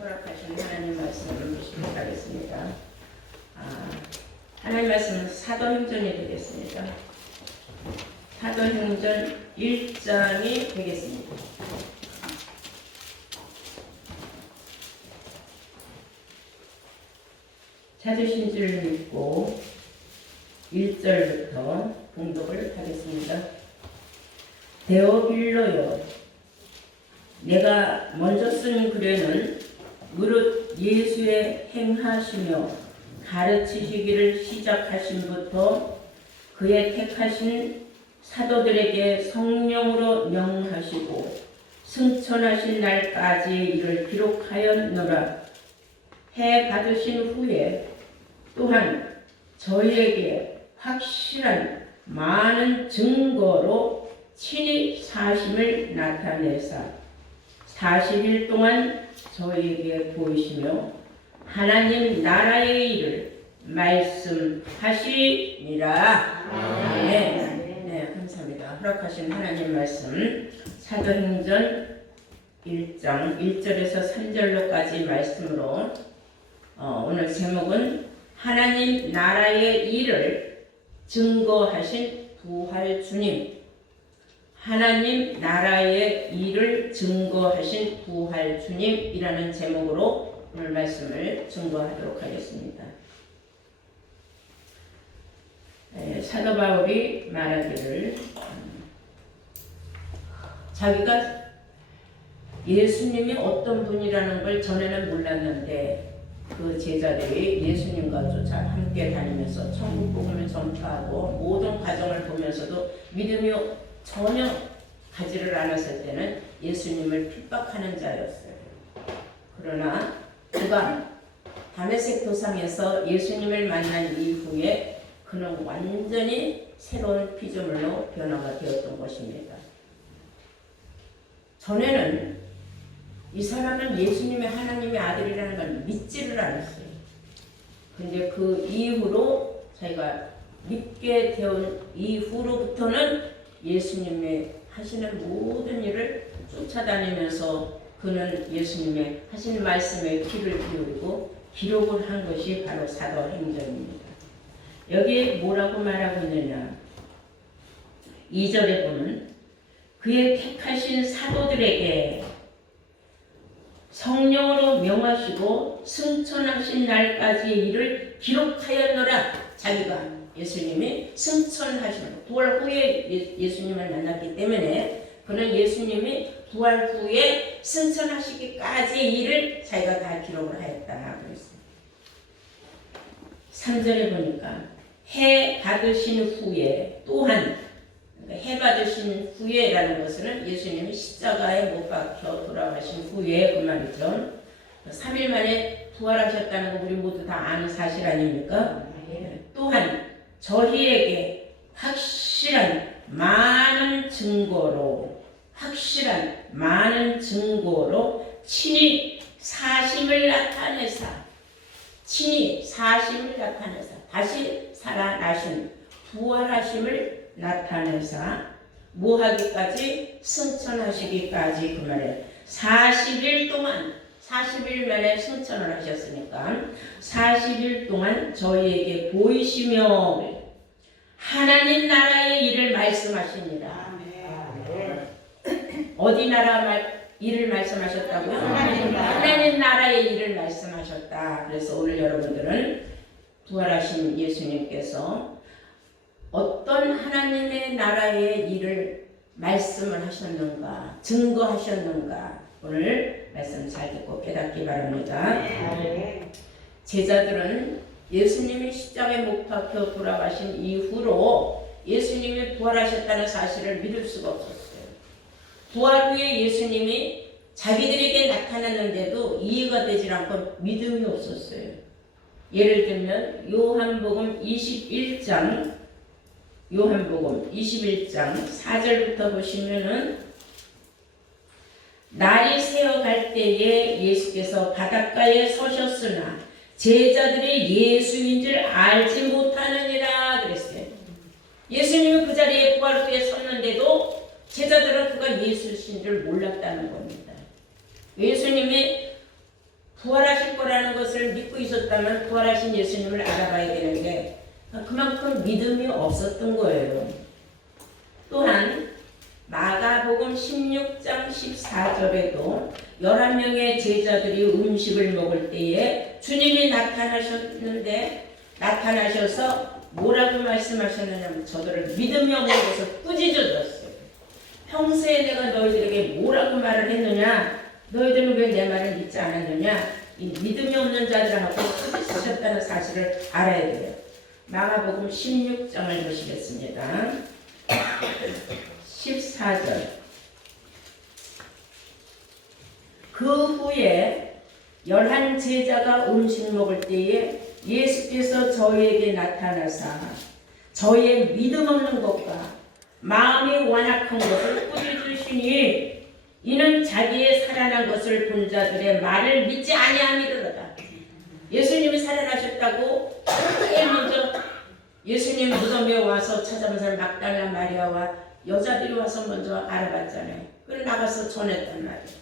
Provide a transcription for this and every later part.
허락하신 하나님 말씀을 보시도록 하겠습니다. 하나님 말씀은 사도행전이 되겠습니다. 사도행전 1장이 되겠습니다. 찾으신 줄 믿고 1절부터 봉독을 하겠습니다. 데오빌로요, 내가 먼저 쓴 글에는 무릇 예수의 행하시며 가르치시기를 시작하신부터 그의 택하신 사도들에게 성령으로 명하시고 승천하신 날까지의 일을 기록하였노라. 해 받으신 후에 또한 저희에게 확실한 많은 증거로 친히 사심을 나타내사 40일 동안 저희에게 보이시며 하나님 나라의 일을 말씀하시니라. 네, 감사합니다. 허락하신 하나님 말씀 사도행전 1장 1절에서 3절로까지 말씀으로 오늘 제목은 하나님 나라의 일을 증거하신 부활 주님, 하나님 나라의 일을 증거하신 부활 주님이라는 제목으로 오늘 말씀을 증거하도록 하겠습니다. 사도 바울이 말하기를 자기가 예수님이 어떤 분이라는 걸 전에는 몰랐는데 그 제자들이 예수님과 쫓아 함께 다니면서 천국 복음을 전파하고 모든 과정을 보면서도 믿음이 전혀 가지를 않았을 때는 예수님을 핍박하는 자였어요. 그러나 그가 다메섹 도상에서 예수님을 만난 이후에 그는 완전히 새로운 피조물로 변화가 되었던 것입니다. 전에는 이 사람은 예수님의 하나님의 아들이라는 걸 믿지를 않았어요. 그런데 그 이후로 자기가 믿게 되온 이후로부터는 예수님의 하시는 모든 일을 쫓아다니면서 그는 예수님의 하신 말씀에 귀를 기울이고 기록을 한 것이 바로 사도행전입니다. 여기에 뭐라고 말하고 있느냐? 2절에 보면 그의 택하신 사도들에게 성령으로 명하시고 승천하신 날까지의 일을 기록하였노라. 자기가 예수님이 승천하시는 부활 후에 예수님을 만났기 때문에 그는 예수님이 부활 후에 승천하시기까지의 일을 자기가 다 기록을 하였다 그랬어요. 3절에 보니까 해 받으신 후에 또한, 해 받으신 후에라는 것은 예수님이 십자가에 못 박혀 돌아가신 후에 그 말이죠. 3일 만에 부활하셨다는 거 우리 모두 다 아는 사실 아닙니까? 또한 저희에게 확실한 많은 증거로 친히 사심을 나타내사 다시 살아나신 부활하심을 나타내사 뭐하기까지? 승천하시기까지 그 말이에요. 40일 만에 승천을 하셨으니까 40일 동안 저희에게 보이시며 하나님 나라의 일을 말씀하십니다. 어디 나라 일을 말씀하셨다고요? 하나님 나라의 일을 말씀하셨다. 그래서 오늘 여러분들은 부활하신 예수님께서 어떤 하나님의 나라의 일을 말씀을 하셨는가, 증거하셨는가, 오늘 말씀 잘 듣고 깨닫기 바랍니다. 제자들은 예수님이 십자가에 못 박혀 돌아가신 이후로 예수님이 부활하셨다는 사실을 믿을 수가 없었어요. 부활 후에 예수님이 자기들에게 나타났는데도 이해가 되질 않고 믿음이 없었어요. 예를 들면 요한복음 21장 4절부터 보시면은 날이 새어갈 때에 예수께서 바닷가에 서셨으나 제자들이 예수인 줄 알지 못하느니라 그랬어요. 예수님이 그 자리에 부활 후에 섰는데도 제자들은 그가 예수신 줄 몰랐다는 겁니다. 예수님이 믿고 있었다면 부활하신 예수님을 알아봐야 되는데 그만큼 믿음이 없었던 거예요. 또한 마가복음 16장 14절에도 11명의 제자들이 음식을 먹을 때에 주님이 나타나셔서 뭐라고 말씀하셨느냐면 저들을 믿음이 없는 것을 꾸짖어줬어요. 평소에 내가 너희들에게 뭐라고 말을 했느냐? 너희들은 왜 내 말을 믿지 않았느냐? 이 믿음이 없는 자들하고 꾸짖으셨다는 사실을 알아야 돼요. 마가복음 16장을 보시겠습니다. 14절. 그 후에 11 제자가 음식 먹을 때에 예수께서 저희에게 나타나사 저희의 믿음 없는 것과 마음이 완악한 것을 꾸짖으시니 이는 자기의 살아난 것을 본 자들의 말을 믿지 아니함이로다. 예수님이 살아나셨다고 제일 먼저 예수님 무덤에 와서 찾아본 사람 막달라 마리아와 여자들이 와서 먼저 알아봤잖아요. 그래 나가서 전했단 말이에요.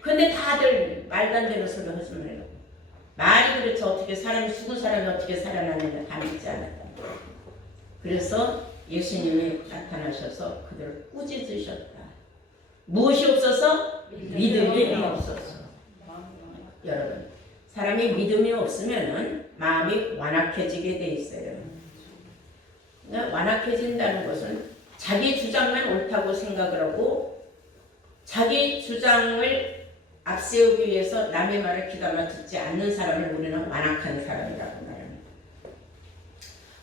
근데 다들 말도 안 되는 소리 하지 말라고. 말이 그렇지 어떻게 사람이 죽은 사람이 어떻게 살아나느냐 다 믿지 않았다. 그래서 예수님이 나타나셔서 그들을 꾸짖으셨다. 무엇이 없어서? 믿음이 없어서. 여러분 사람이 믿음이 없으면 마음이 완악해지게 돼 있어요. 그러니까 완악해진다는 것은 자기 주장만 옳다고 생각을 하고 자기 주장을 앞세우기 위해서 남의 말을 귀담아 듣지 않는 사람을 우리는 완악한 사람이라고 말합니다.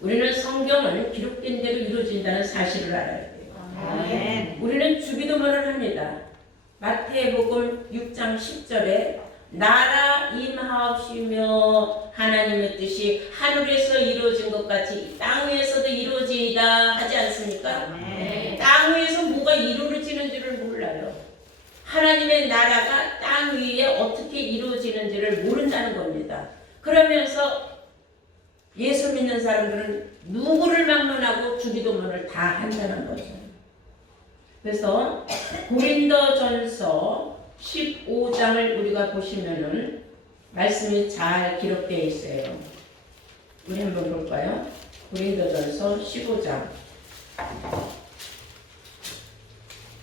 우리는 성경은 기록된 대로 이루어진다는 사실을 알아야 돼요. 우리는 주기도문을 합니다. 마태복음 6장 10절에 나라 임하옵시며 하나님의 뜻이 하늘에서 이루어진 것 같이 땅 위에서도 이루어지이다 하지 않습니까? 땅 위에서 뭐가 이루어지는지를 몰라요. 하나님의 나라가 땅 위에 어떻게 이루어지는지를 모른다는 겁니다. 그러면서 예수 믿는 사람들은 누구를 막론하고 주기도문을 다 한다는 거죠. 그래서 고린도전서 15장을 우리가 보시면은 말씀이 잘 기록되어 있어요. 우리 한번 볼까요? 고린도전서 15장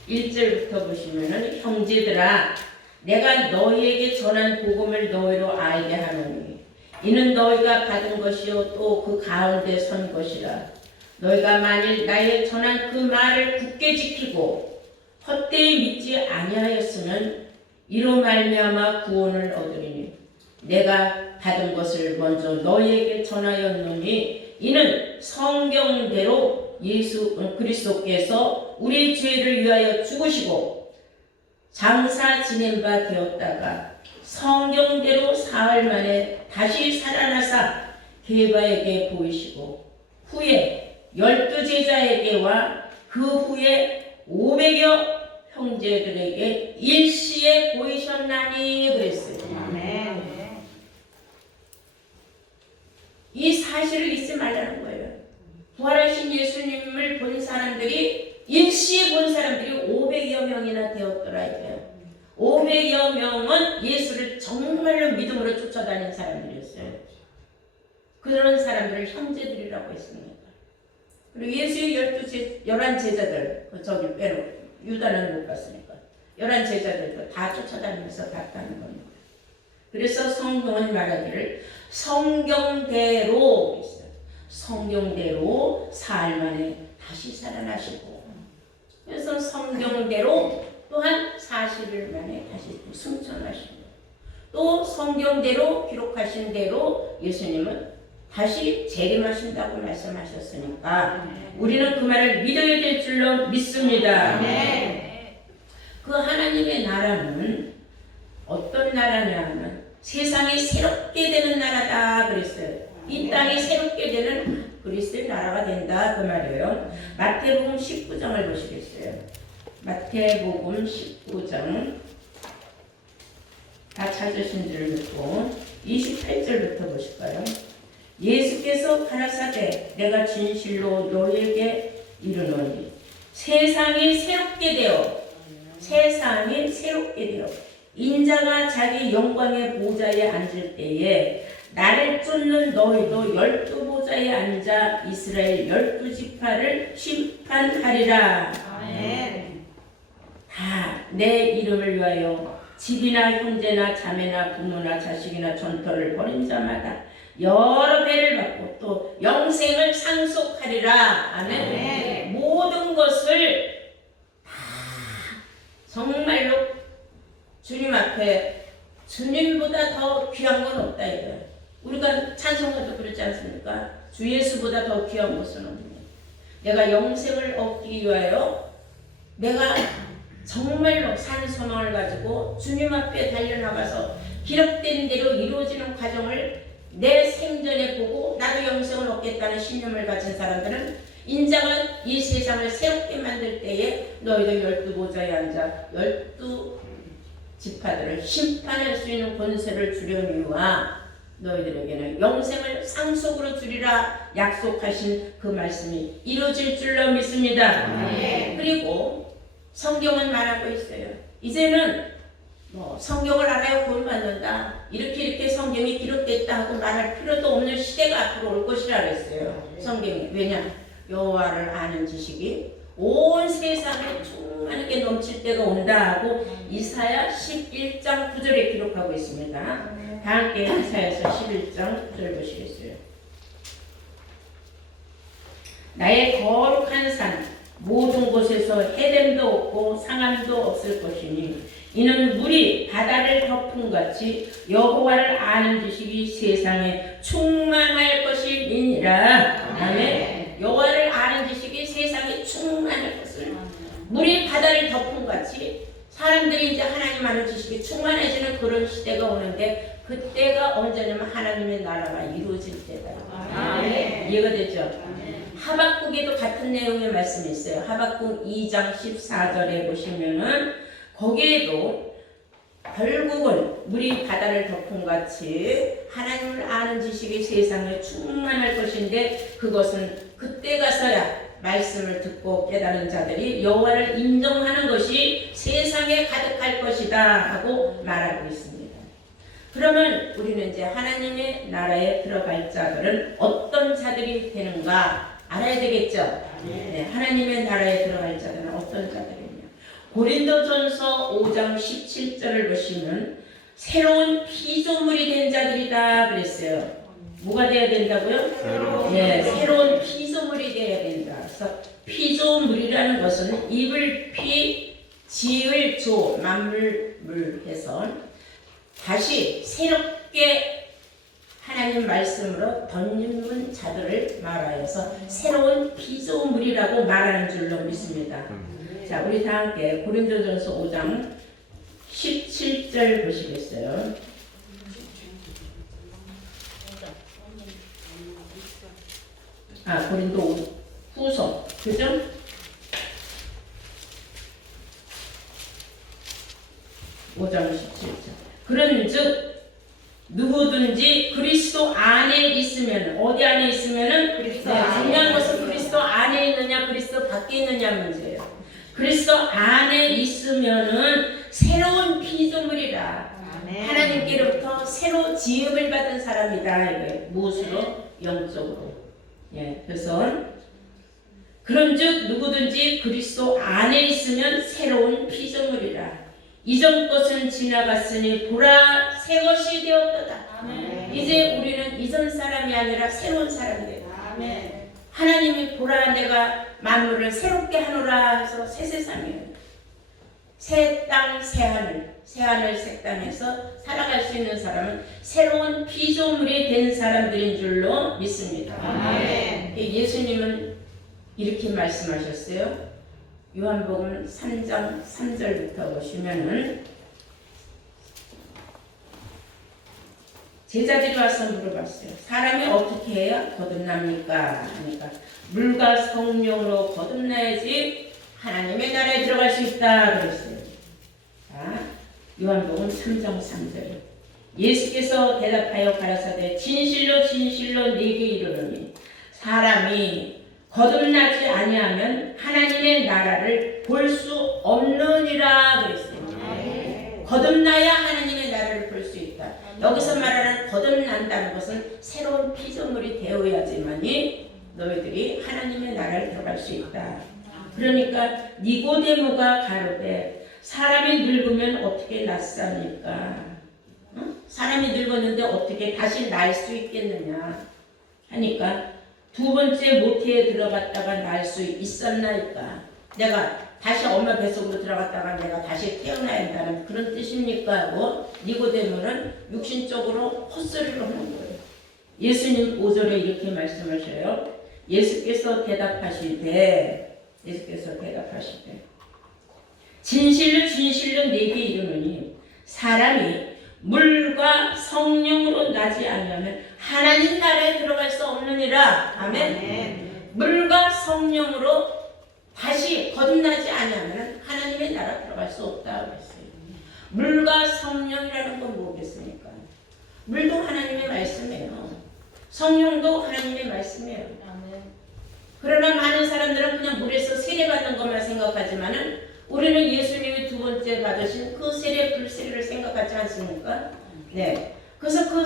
1절부터 보시면은 형제들아 내가 너희에게 전한 복음을 너희로 알게 하노니 이는 너희가 받은 것이요 또 그 가운데 선 것이라. 너희가 만일 나의 전한 그 말을 굳게 지키고 헛되이 믿지 아니하였으면 이로 말미암아 구원을 얻으리니 내가 받은 것을 먼저 너희에게 전하였노니 이는 성경대로 예수 그리스도께서 우리 죄를 위하여 죽으시고 장사 지낸 바 되었다가 성경대로 사흘 만에 다시 살아나사 게바에게 보이시고 후에 12 제자에게와 그 후에 500여 형제들에게 일시에 보이셨나니 그랬어요. 이 사실을 잊지 말라는 거예요. 부활하신 예수님을 본 사람들이 일시에 본 사람들이 500여 명이나 되었더라 이거예요. 500여 명은 예수를 정말로 믿음으로 쫓아다닌 사람들이었어요. 그런 사람들을 형제들이라고 했습니다. 그리고 예수의 11 제자들, 저기 빼놓고 유다는 못 갔으니까 11 제자들도 다 쫓아다니면서 봤다는 겁니다. 그래서 성경은 말하기를 성경대로 있어요. 성경대로 사흘 만에 다시 살아나시고 그래서 성경대로 또한 40일 만에 다시 승천하시고 또 성경대로 기록하신 대로 예수님은 다시 재림하신다고 말씀하셨으니까 우리는 그 말을 믿어야 될 줄로 믿습니다. 그 하나님의 나라는 어떤 나라냐 하면 세상이 새롭게 되는 나라다 그랬어요. 이 땅이 새롭게 되는 그리스도의 나라가 된다 그 말이에요. 마태복음 19장을 보시겠어요. 마태복음 19장 다 찾으신 줄 믿고 28절부터 보실까요? 예수께서 가라사대 내가 진실로 너희에게 이르노니 세상이 새롭게 되어 인자가 자기 영광의 보좌에 앉을 때에 나를 쫓는 너희도 12보좌에 앉아 이스라엘 12지파를 심판하리라. 아멘. 다 내 이름을 위하여 집이나 형제나 자매나 부모나 자식이나 전토를 벌인 자마다 여러 배를 받고 또 영생을 상속하리라. 아멘. 네. 모든 것을 다 정말로 주님 앞에 주님보다 더 귀한 건 없다 이거야. 우리가 찬송가도 그렇지 않습니까? 주 예수보다 더 귀한 것은 없네. 내가 영생을 얻기 위하여 내가 정말로 산 소망을 가지고 주님 앞에 달려나가서 기록된 대로 이루어지는 과정을 내 생전에 보고 나도 영생을 얻겠다는 신념을 가진 사람들은 인자가 이 세상을 새롭게 만들 때에 너희들 12보좌에 앉아 12지파들을 심판할 수 있는 권세를 주려니와 너희들에게는 영생을 상속으로 주리라 약속하신 그 말씀이 이루어질 줄로 믿습니다. 그리고 성경은 말하고 있어요. 이제는 성경을 알아야 구원 받는다. 이렇게 성경이 기록됐다 하고 말할 필요도 없는 시대가 앞으로 올 것이라 그랬어요. 성경이. 왜냐? 여호와를 아는 지식이 온 세상에 충만하게 넘칠 때가 온다 하고 이사야 11장 9절에 기록하고 있습니다. 다 함께 이사야서 11장 9절 보시겠어요? 나의 거룩한 산 모든 곳에서 해됨도 없고 상함도 없을 것이니 이는 물이 바다를 덮음같이 여호와를 아는 지식이 세상에 충만할 것이니라. 아멘. 여호와를 아는 지식이 세상에 충만할 것을 물이 바다를 덮음같이 사람들이 이제 하나님 아는 지식이 충만해지는 그런 시대가 오는데 그때가 언제냐면 하나님의 나라가 이루어질 때다. 아멘. 이해가 되죠? 하박국에도 같은 내용의 말씀이 있어요. 하박국 2장 14절에 보시면은 거기에도 결국은 물이 바다를 덮음같이 하나님을 아는 지식이 세상에 충만할 것인데 그것은 그때 가서야 말씀을 듣고 깨달은 자들이 여호와를 인정하는 것이 세상에 가득할 것이다 하고 말하고 있습니다. 그러면 우리는 이제 하나님의 나라에 들어갈 자들은 어떤 자들이 되는가 알아야 되겠죠? 네, 하나님의 나라에 들어갈 자들은 어떤 자들이냐. 고린도전서 5장 17절을 보시면 새로운 피조물이 된 자들이다 그랬어요. 뭐가 돼야 된다고요? 네, 새로운 피조물이 돼야 된다. 그래서 피조물이라는 것은 입을 피, 지을 조, 만물, 물 해서 다시 새롭게 하나님 말씀으로 던진 자들을 말하여서 새로운 피조물이라고 말하는 줄로 믿습니다. 자, 우리 다 함께 고린도전서 5장 17절 보시겠어요? 고린도 후서, 그죠? (5장 17절) 그런즉 누구든지 그리스도 안에 있으면 어디 안에 있으면은 중요한 것은 그리스도 안에 있느냐 그리스도 밖에 있느냐 문제예요. 그리스도 안에 있으면은 새로운 피조물이라. 하나님께로부터 새로 지음을 받은 사람이다. 이게 무엇으로? 영적으로. 예, 그래서 그런즉 누구든지 그리스도 안에 있으면 새로운 피조물이라. 이전 것은 지나갔으니 보라 새 것이 되었도다. 아멘. 이제 우리는 이전 사람이 아니라 새로운 사람이 되다. 아멘. 하나님이 보라 내가 만물을 새롭게 하노라 해서 새 세상이에요. 새 땅, 새 하늘, 새 하늘, 새 땅에서 살아갈 수 있는 사람은 새로운 피조물이 된 사람들인 줄로 믿습니다. 아멘. 예수님은 이렇게 말씀하셨어요. 요한복음 3장 3절부터 보시면은 제자들이 와서 물어봤어요. 사람이 어떻게 해야 거듭납니까? 하니까 물과 성령으로 거듭나야지 하나님의 나라에 들어갈 수 있다 그랬어요. 자, 요한복음 3장 3절. 예수께서 대답하여 가라사대 진실로 진실로 네게 이르노니 사람이 거듭나지 아니하면 하나님의 나라를 볼 수 없느니라 그랬어요. 거듭나야 하나님의 나라를 볼 수 있다. 여기서 말하는 거듭난다는 것은 새로운 피조물이 되어야지만이 너희들이 하나님의 나라를 들어갈 수 있다. 그러니까 니고데모가 가로되 사람이 늙으면 어떻게 낫사니까? 사람이 늙었는데 어떻게 다시 날 수 있겠느냐 하니까 두 번째 모태에 들어갔다가 날 수 있었나이까? 내가 다시 엄마 뱃속으로 들어갔다가 내가 다시 태어나야 한다는 그런 뜻입니까? 하고 니고데모는 육신적으로 헛소리를 하는 거예요. 예수님 5절에 이렇게 말씀하셔요. 예수께서 대답하시되 진실로 진실로 내게 이르노니 사람이 물과 성령으로 나지 않으면 하나님 나라에 들어갈 수 없느니라. 아멘. 물과 성령으로 다시 거듭나지 않으면 하나님의 나라 들어갈 수 없다고 했어요. 물과 성령이라는 건 뭐겠습니까? 물도 하나님의 말씀이에요. 성령도 하나님의 말씀이에요. 그러나 많은 사람들은 그냥 물에서 세례받는 것만 생각하지만은 우리는 예수님이 두 번째 받으신 그 세례 불세례를 생각하지 않습니까? 네. 그래서 그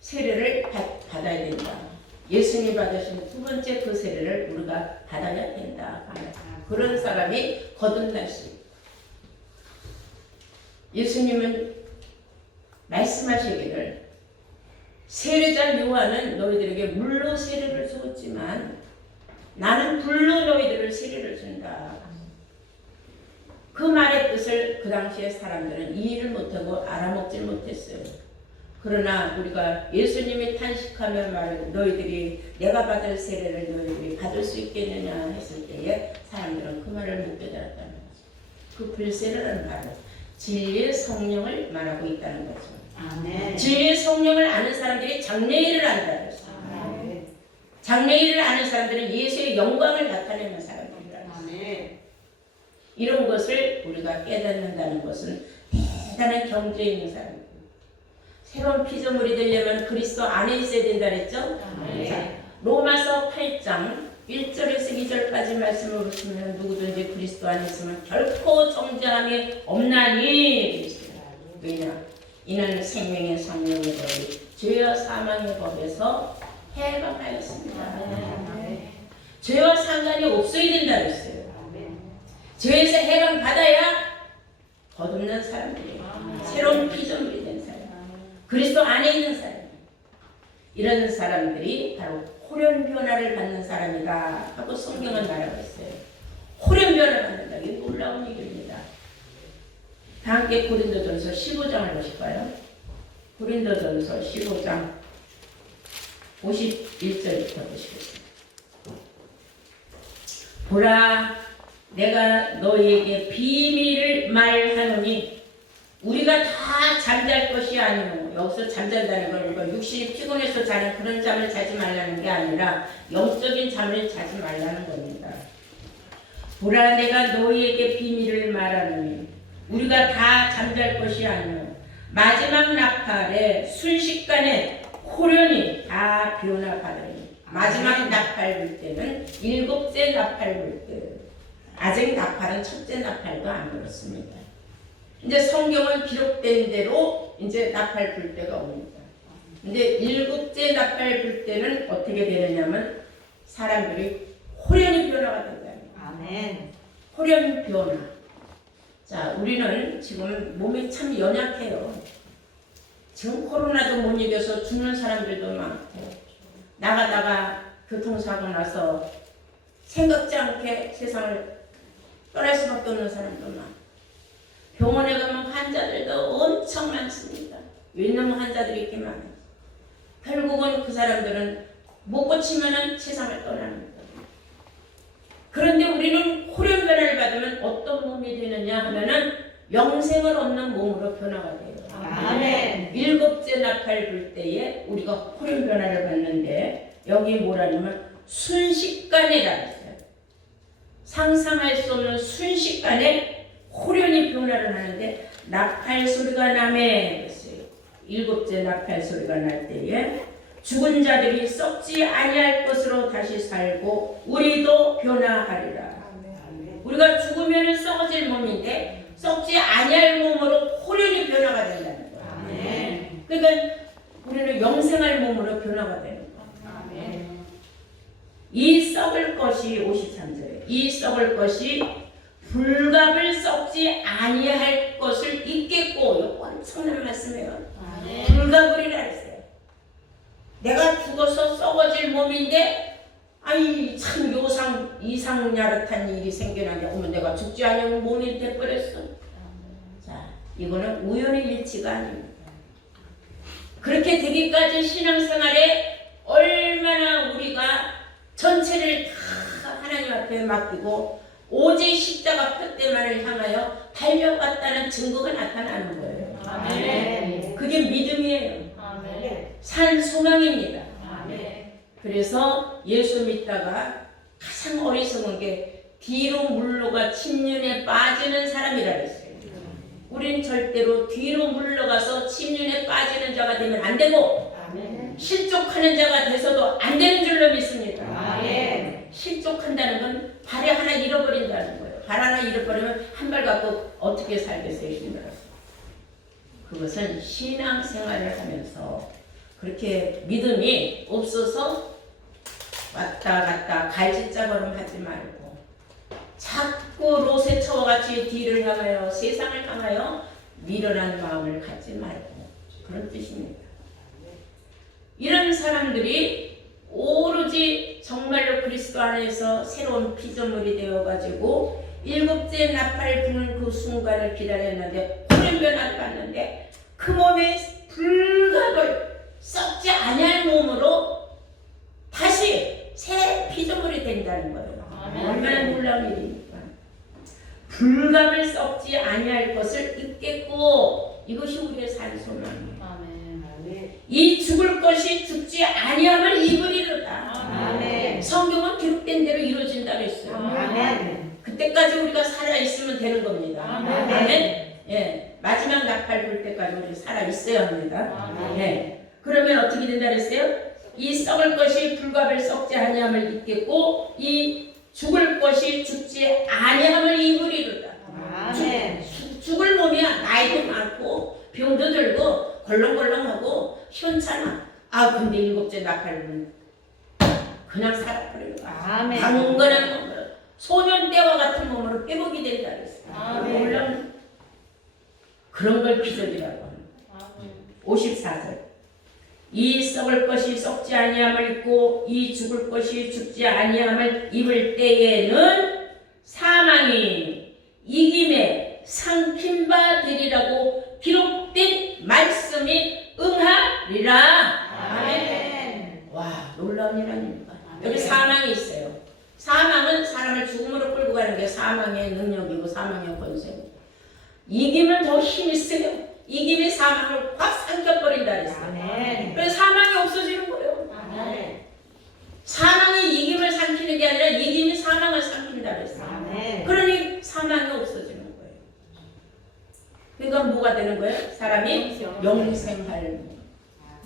세례를 받아야 된다. 예수님이 받으신 두 번째 그 세례를 우리가 받아야 된다. 그런 사람이 거듭날 수 있다. 예수님은 말씀하시기를 세례자 요한은 너희들에게 물로 세례를 주었지만 나는 불로 너희들을 세례를 준다. 그 말의 뜻을 그 당시에 사람들은 이해를 못하고 알아먹질 못했어요. 그러나 우리가 예수님이 탄식하며 말하고 너희들이 내가 받을 세례를 너희들이 받을 수 있겠느냐 했을 때에 사람들은 그 말을 못 깨달았다는 거죠. 그 불세례라는 말은 진리의 성령을 말하고 있다는 거죠. 아멘. 진리의 성령을 아는 사람들이 장래일을 안다는 거죠. 장래일을 아는 사람들은 예수의 영광을 나타내는 사람들이라는 거죠. 이런 것을 우리가 깨닫는다는 것은 대단한 경제 있는 사람들. 새로운 피조물이 되려면 그리스도 안에 있어야 된다 그랬죠? 자, 로마서 8장 1절에서 2절까지 말씀을 보시면 누구든지 그리스도 안에 있으면 결코 정죄함이 없나니. 왜냐? 이는 생명의 성령의 법이 죄와 사망의 법에서 해방하였습니다. 죄와 상관이 없어야 된다 그랬어요. 죄에서 해방받아야 거듭난 사람들이에요. 새로운 피조물이 된 사람. 그리스도 안에 있는 사람. 이런 사람들이 바로 호련 변화를 받는 사람이다 하고 성경은 말하고 있어요. 호련 변화를 받는다. 이게 놀라운 얘기입니다. 다 함께 고린도전서 15장을 보실까요? 고린도전서 15장 51절부터 보시겠습니다. 보라, 내가 너희에게 비밀을 말하노니 우리가 다 잠잘 것이 아니오. 여기서 잠잔다는 건 우리가 육신이 피곤해서 자는 그런 잠을 자지 말라는 게 아니라 영적인 잠을 자지 말라는 겁니다. 보라, 내가 너희에게 비밀을 말하노니 우리가 다 잠잘 것이 아니오. 마지막 나팔에 순식간에 호련히 다 변화받으니. 마지막 나팔 불 때는 일곱째 나팔 불 때. 아직 나팔은 첫째 나팔도 안 불었습니다. 이제 성경은 기록된 대로 이제 나팔 불 때가 옵니다. 근데 일곱째 나팔 불 때는 어떻게 되느냐면 사람들이 호련히 변화가 된다. 아멘. 호련 변화. 자, 우리는 지금 몸이 참 연약해요. 지금 코로나도 못 이겨서 죽는 사람들도 많고, 나가다가 교통사고 나서 생각지 않게 세상을 떠날 수밖에 없는 사람도 많고, 병원에 가면 환자들도 엄청 많습니다. 왜냐면 환자들이 이렇게 많아요. 결국은 그 사람들은 못 고치면 세상을 떠나는 거예요. 그런데 우리는 호련 변화를 받으면 어떤 몸이 되느냐 하면은 영생을 얻는 몸으로 변화가 돼요. 아멘. 일곱째 나팔 불 때에 우리가 호련 변화를 받는데 여기 뭐라냐면 순식간이라 했어요. 상상할 수 없는 순식간에 호련히 변화를 하는데 나팔 소리가 나매 했어요. 일곱째 나팔 소리가 날 때에 죽은 자들이 썩지 아니할 것으로 다시 살고 우리도 변화하리라. 우리가 죽으면 썩어질 몸인데 썩지 아니할 몸으로 호련히 변화가 된다는 거예요. 아멘. 그러니까 우리는 영생할 몸으로 변화가 되는 거예요. 아멘. 이 썩을 것이 53절에 이 썩을 것이 불갑을 썩지 아니할 것을 잊겠고, 이거 엄청난 말씀이에요. 아멘. 불갑을이라 했어요. 내가 죽어서 썩어질 몸인데, 아니 참 요상 이상 야릇한 일이 생겨나냐. 어머 내가 죽지 않은 몸이 돼버렸어. 자, 이거는 우연의 일치가 아닙니다. 그렇게 되기까지 신앙생활에 얼마나 우리가 전체를 다 하나님 앞에 맡기고 오직 십자가 푯대만을 향하여 달려갔다는 증거가 나타나는 거예요. 아멘. 그게 믿음이에요. 아멘. 산 소망입니다. 아멘. 그래서 예수 믿다가 가장 어리석은 게 뒤로 물러가 침륜에 빠지는 사람이라 그랬어요. 우린 절대로 뒤로 물러가서 침륜에 빠지는 자가 되면 안 되고, 아멘. 실족하는 자가 돼서도 안 되는 줄로 믿습니다. 아멘. 실족한다는 건 발에 하나 잃어버린다는 거예요. 발 하나 잃어버리면 한 발 갖고 어떻게 살겠어요, 힘들어서. 그것은 신앙생활을 하면서 그렇게 믿음이 없어서 왔다 갔다 갈짓자걸음 하지 말고 자꾸 로세처와 같이 뒤를 향하여 세상을 향하여 미련한 마음을 갖지 말고, 그런 뜻입니다. 이런 사람들이 오로지 정말로 그리스도 안에서 새로운 피조물이 되어가지고 일곱째 나팔 부는 그 순간을 기다렸는데, 호련 변화를 받는데 그 몸에 불갑을 썩지 아니할 몸으로 다시 새 피조물이 된다는 거예요. 아멘. 얼마나 놀라운 일입니까? 불갑을 썩지 아니할 것을 잊겠고, 이것이 우리의 산 소망이에요. 아멘. 이 죽을 것이 죽지 아니함을 입으리로다. 아멘. 성경은 기록된 대로 이루어진다고 했어요. 아멘. 그때까지 우리가 살아 있으면 되는 겁니다. 아멘. 아멘. 예, 마지막 나팔 불 때까지 우리 살아 있어야 합니다. 아멘. 예. 그러면 어떻게 된다 그랬어요? 이 썩을 것이 불갑을 썩지 아니함을 잊겠고, 이 죽을 것이 죽지 아니함을 입으리로다. 아멘. 죽을 몸이야. 나이도 많고 병도 들고 걸렁걸렁하고 시원찮아. 아 근데 일곱째 나팔은 그냥 살아버리는 거야. 아멘. 강건한 몸으로, 소년 때와 같은 몸으로 회복이 된다 그랬어요. 아멘. 놀라운 그런 걸 기적이라고 합니다. 54절 이 썩을 것이 썩지 아니함을 입고 이 죽을 것이 죽지 아니함을 입을 때에는 사망이 이김에 삼킨 바 되리라고 기록된 말씀이 응하리라. 아멘. 와, 놀라운 일 아닙니까? 여기 사망이 있어요. 사망은 사람을 죽음으로 끌고 가는 게 사망의 능력이고 사망의 권세입니다. 이기면 더 힘이 세요. 이김이 사망을 확 삼켜버린다 그랬어요. 아멘. 그래서 사망이 없어지는 거예요. 아멘. 사망이 이김을 삼키는 게 아니라 이김이 사망을 삼킨다 그랬어요. 아멘. 그러니 사망이 없어지는 거예요. 그러니까 뭐가 되는 거예요? 사람이 영생할 몸,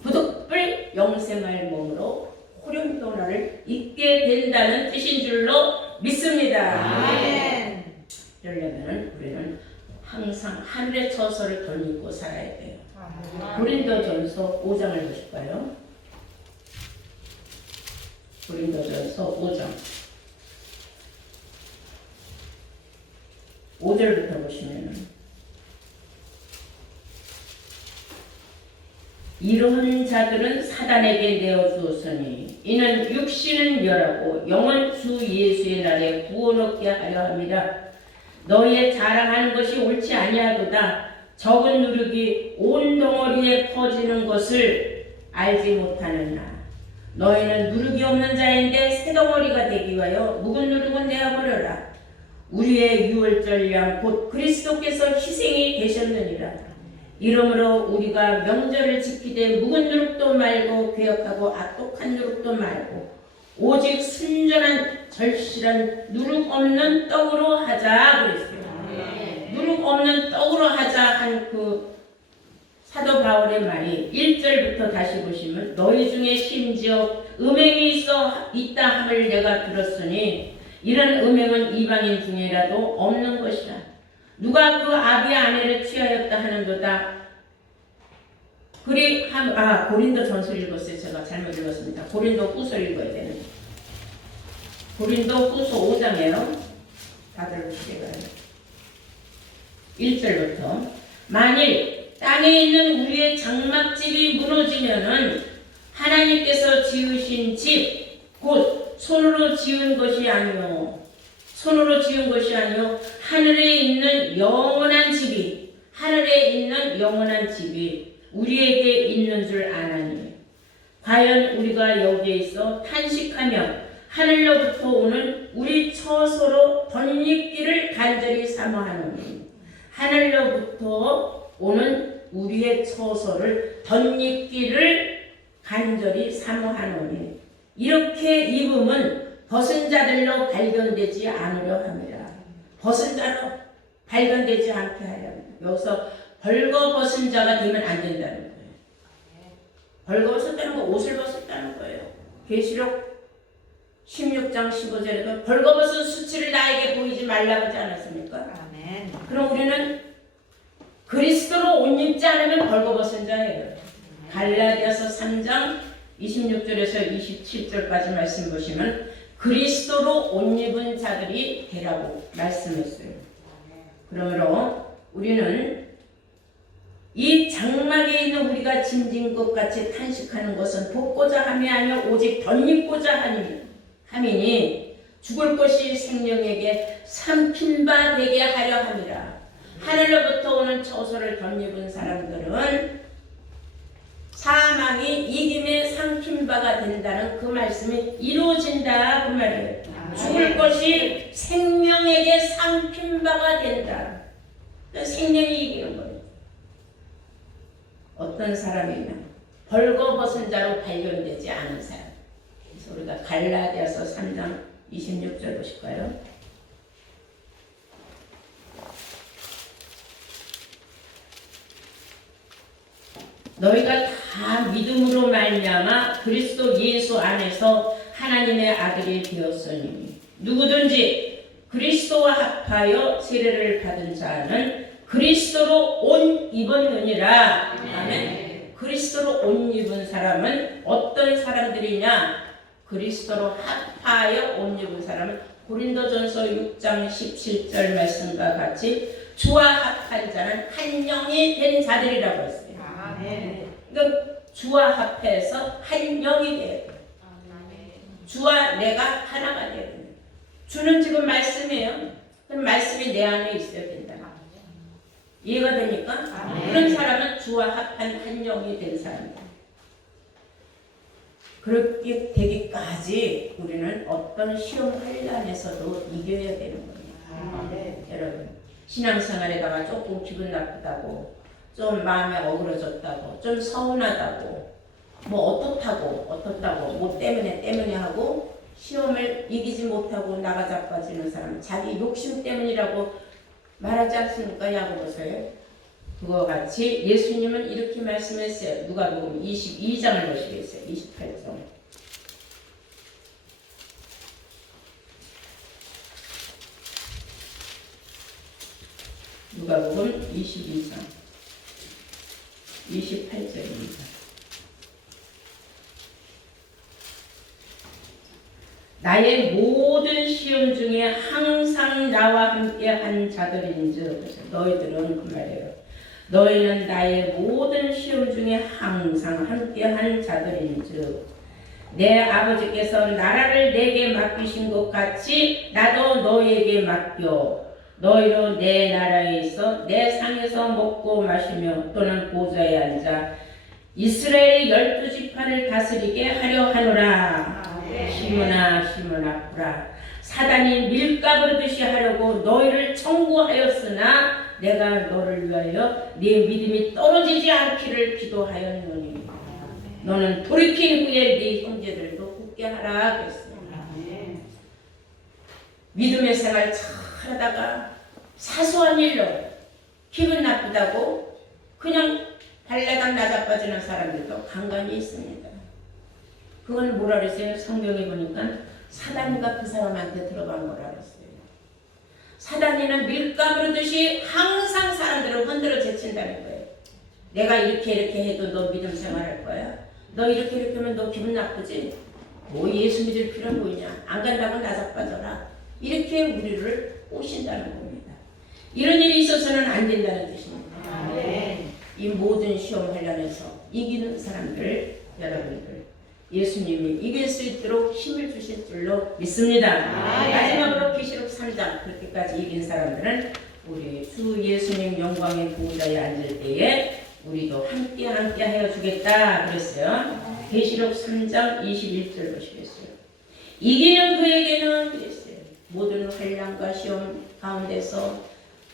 부득불 영생할 몸으로 호령 변화를 잊게 된다는 뜻인 줄로 믿습니다. 아멘. 그러려면 우리는 항상 하늘의 처소를 덧입고 살아야 돼요. 아멘. 고린도전서 5장을 보실까요? 고린도전서 5장 5절부터 보시면은 이러한 자들은 사단에게 내어주었으니 이는 육신은 멸하고 영은 주 예수의 날에 구원 얻게 하려 합니다. 너희의 자랑하는 것이 옳지 아니하도다. 적은 누룩이 온 덩어리에 퍼지는 것을 알지 못하느냐. 너희는 누룩이 없는 자인데 새 덩어리가 되기 위하여 묵은 누룩은 내어버려라. 우리의 유월절 양 곧 그리스도께서 희생이 되셨느니라. 이러므로 우리가 명절을 지키되 묵은 누룩도 말고 괴역하고 악독한 누룩도 말고 오직 순전한 절실한 누룩 없는 떡으로 하자 그랬어요. 네. 누룩 없는 떡으로 하자 한 그 사도 바울의 말이 1절부터 다시 보시면 너희 중에 심지어 음행이 있다 함을 내가 들었으니 이런 음행은 이방인 중에라도 없는 것이라. 누가 그 아비의 아내를 취하였다 하는도다. 고린도 전서 읽었어요. 제가 잘못 읽었습니다. 고린도 후서 읽어야 되는데. 고린도 후서 5장이에요. 다들 보시게요. 1절부터. 만일 땅에 있는 우리의 장막집이 무너지면은 하나님께서 지으신 집, 곧 손으로 지은 것이 아니요 하늘에 있는 영원한 집이 우리에게 있는 줄 아나니 과연 우리가 여기에 있어 탄식하며 하늘로부터 오는 우리 처소로 덧입기를 간절히 사모하노니 하늘로부터 오는 우리의 처소를 덧입기를 간절히 사모하노니 이렇게 입음은 벗은 자들로 발견되지 않으려 함이라. 벗은 자로 발견되지 않게 하려면 여기서 벌거벗은 자가 되면 안 된다는 거예요. 벌거벗었다는 건 옷을 벗었다는 거예요. 계시록 16장 15절에도 벌거벗은 수치를 나에게 보이지 말라고 하지 않았습니까? 아멘. 그럼 우리는 그리스도로 옷 입지 않으면 벌거벗은 자예요. 갈라디아서 3장 26절에서 27절까지 말씀 보시면 그리스도로 옷 입은 자들이 되라고 말씀했어요. 그러므로 우리는 이 장막에 있는 우리가 짐진 것 같이 탄식하는 것은 돕고자 함이 아니요 오직 덧입고자 함이니 죽을 것이 생명에게 삼킨 바 되게 하려 함이라. 하늘로부터 오는 처소를 덧입은 사람들은 사망이 이김에 삼킨 바가 된다는 그 말씀이 이루어진다 그 말이에요. 죽을 것이 생명에게 삼킨 바가 된다. 생명이 이기는 거예요. 어떤 사람이면 벌거벗은 자로 발견되지 않은 사람. 그래서 우리가 갈라디아서 3장 26절 보실까요? 너희가 다 믿음으로 말미암아 그리스도 예수 안에서 하나님의 아들이 되었으니 누구든지 그리스도와 합하여 세례를 받은 자는 그리스도로 옷 입었느니라. 아멘. 그리스도로 옷 입은 사람은 어떤 사람들이냐? 그리스도로 합하여 옷 입은 사람은 고린도전서 6장 17절 말씀과 같이 주와 합한 자는 한 영이 된 자들이라고 했어요. 그러니까 주와 합해서 한 영이 돼요. 주와 내가 하나가 돼요. 주는 지금 말씀이에요. 그럼 말씀이 내 안에 있어야 된다. 이해가 됩니까? 그런 사람은 주와 합한 한 영이 된 사람이다. 그렇게 되기까지 우리는 어떤 시험 환란에서도 이겨야 되는 겁니다. 여러분, 신앙생활에다가 조금 기분 나쁘다고, 좀 마음에 어그러졌다고, 좀 서운하다고, 뭐 어떻다고, 뭐 때문에 하고 시험을 이기지 못하고 나가자빠지는 사람, 자기 욕심 때문이라고 말하지 않습니까? 야고보서에. 그와 같이 예수님은 이렇게 말씀했어요. 누가복음 22장을 보시겠어요. 28장. 누가복음 22장 28절입니다. 나의 모든 시험 중에 항상 나와 함께 한 자들인즉, 너희들은 그 말이에요. 너희는 나의 모든 시험 중에 항상 함께 한 자들인즉 내 아버지께서 나라를 내게 맡기신 것 같이 나도 너희에게 맡겨 너희로 내 나라에 있어 내 상에서 먹고 마시며 또는 보좌에 앉아 이스라엘의 12지파를 다스리게 하려 하노라. 시므나 구라. 사단이 밀가부르듯이 하려고 너희를 청구하였으나 내가 너를 위하여 네 믿음이 떨어지지 않기를 기도하였노니 너는 돌이킨 후에 네 형제들도 굳게 하라 그랬습니다. 믿음의 생활 잘 하다가 사소한 일로 기분 나쁘다고 그냥 발레당 나자빠지는 사람들도 간간히 있습니다. 그건 뭐라 그랬어요? 성경에 보니까 사단이가 그 사람한테 들어간 거라 그랬어요. 사단이는 밀가루 듯이 항상 사람들을 흔들어 제친다는 거예요. 내가 이렇게 해도 너 믿음 생활할 거야? 너 이렇게 하면 너 기분 나쁘지? 뭐 예수 믿을 필요 보이냐? 안 간다고 나 자빠져라. 이렇게 우리를 꼬신다는 겁니다. 이런 일이 있어서는 안 된다는 뜻입니다. 이 모든 시험 관련해서 이기는 사람들, 여러분들 예수님이 이길 수 있도록 힘을 주실 줄로 믿습니다. 마지막으로 계시록 3장 그렇게까지 이긴 사람들은 우리 주 예수님 영광의 보좌에 앉을 때에 우리도 함께 하여 주겠다 그랬어요. 계시록 3장 21절 보시겠어요. 이기는 그에게는 그랬어요. 모든 환난과 시험 가운데서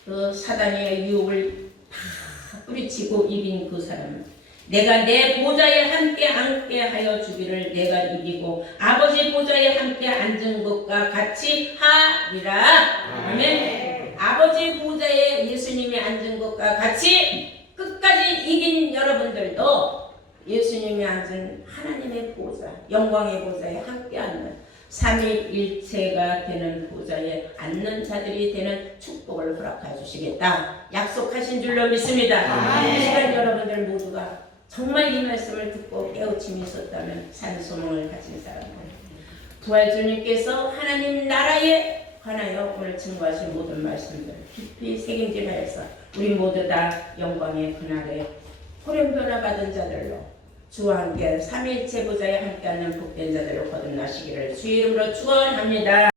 그 사단의 유혹을 다 뿌리치고 이긴 그 사람은 내가 내 보좌에 함께 하여 주기를 내가 이기고 아버지 보좌에 함께 앉은 것과 같이 하리라. 아멘. 아버지 보좌에 예수님이 앉은 것과 같이 끝까지 이긴 여러분들도 예수님이 앉은 하나님의 보좌, 영광의 보좌에 함께 앉는 삼위일체가 되는 보좌에 앉는 자들이 되는 축복을 허락해 주시겠다 약속하신 줄로 믿습니다. 이 시간 여러분들 모두가 정말 이 말씀을 듣고 깨우침이 있었다면 산소망을 가진 사람들 부활주님께서 하나님 나라에 관하여 오늘 증거하신 모든 말씀들 깊이 새김질하여서 우리 모두 다 영광의 그날에 호련변화 받은 자들로 주와 함께 삼위일체 보좌에 함께하는 복된 자들로 거듭나시기를 주의 이름으로 축원합니다.